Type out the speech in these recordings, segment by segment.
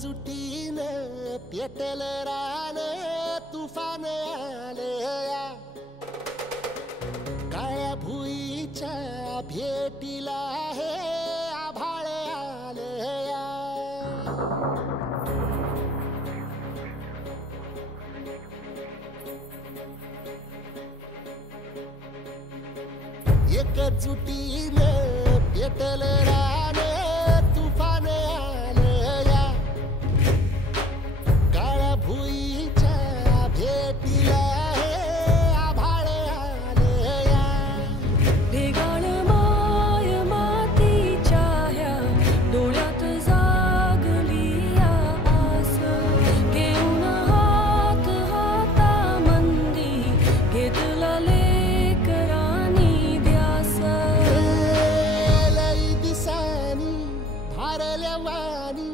एकजुटीनं पेटल रान तुफान आलया काळ्या भुईच्या भेटीला हे आभाळ आलया एकजुटीनं पेटल रान तुफान आलया काळ्या भुईच्या भेटीला हे आभाळ आलया ढेगाळ माय मातीच्या ह्या डोळ्यात जागली आस घेऊन हात हातामंदी घेतला लेकरांनी ध्यास लई दिसानी भारल्या वाणी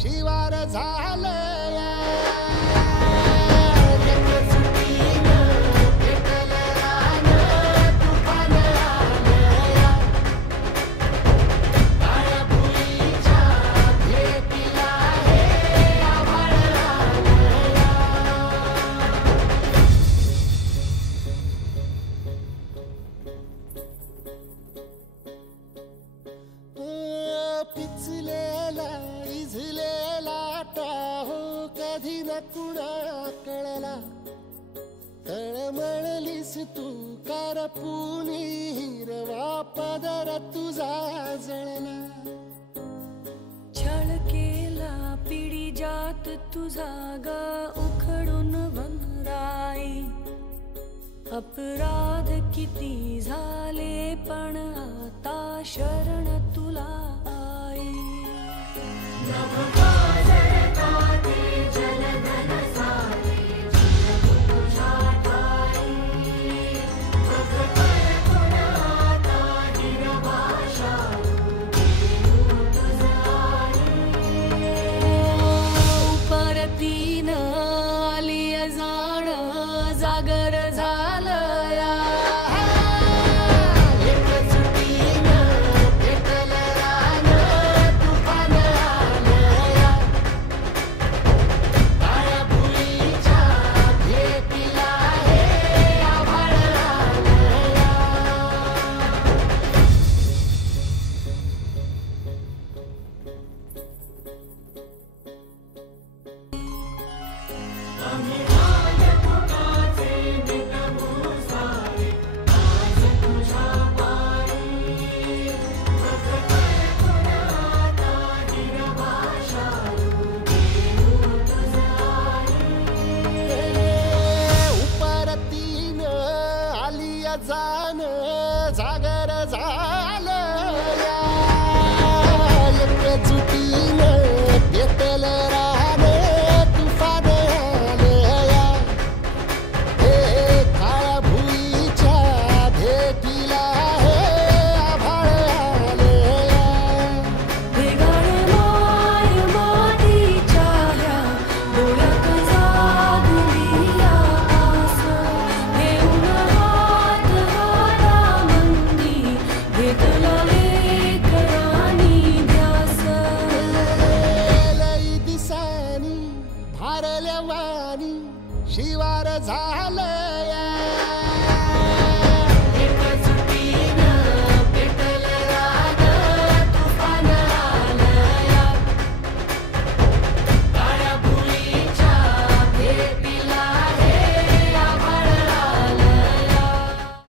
शिवार झालया पेटल रान तुफान आलया काळ्या भुईच्या भेटीला हे आभाळ आलया पिचलेला इझलेला टाहो कधी न कुणा कळला तळमळलीस तू करपुनी हिरवा पदर तुझा जळला छळ केला पिढी जात तुझा ग उखडून वनराई अपराध किती झाले पण आता शरण तुला आई परतीनं आली जाण जागर झालया एकजुटीनं पेटल रान तुफान आलया काळ्या भुईच्या भेटीला हे आभाळ आलया उपरतीनं आली जाण जागर झालया एकजुटीनं पेटल रान तुफान आलया हे काळ्या भुईच्या भेटीला हे आभाळ आलया ढेगाळ माय मातीच्या ह्या डोळ्यात जागली आस घेऊन हात हातामंदी घेतला लेकरांनी ध्यास लई दिसानी भारल्या वाणी शिवार झालया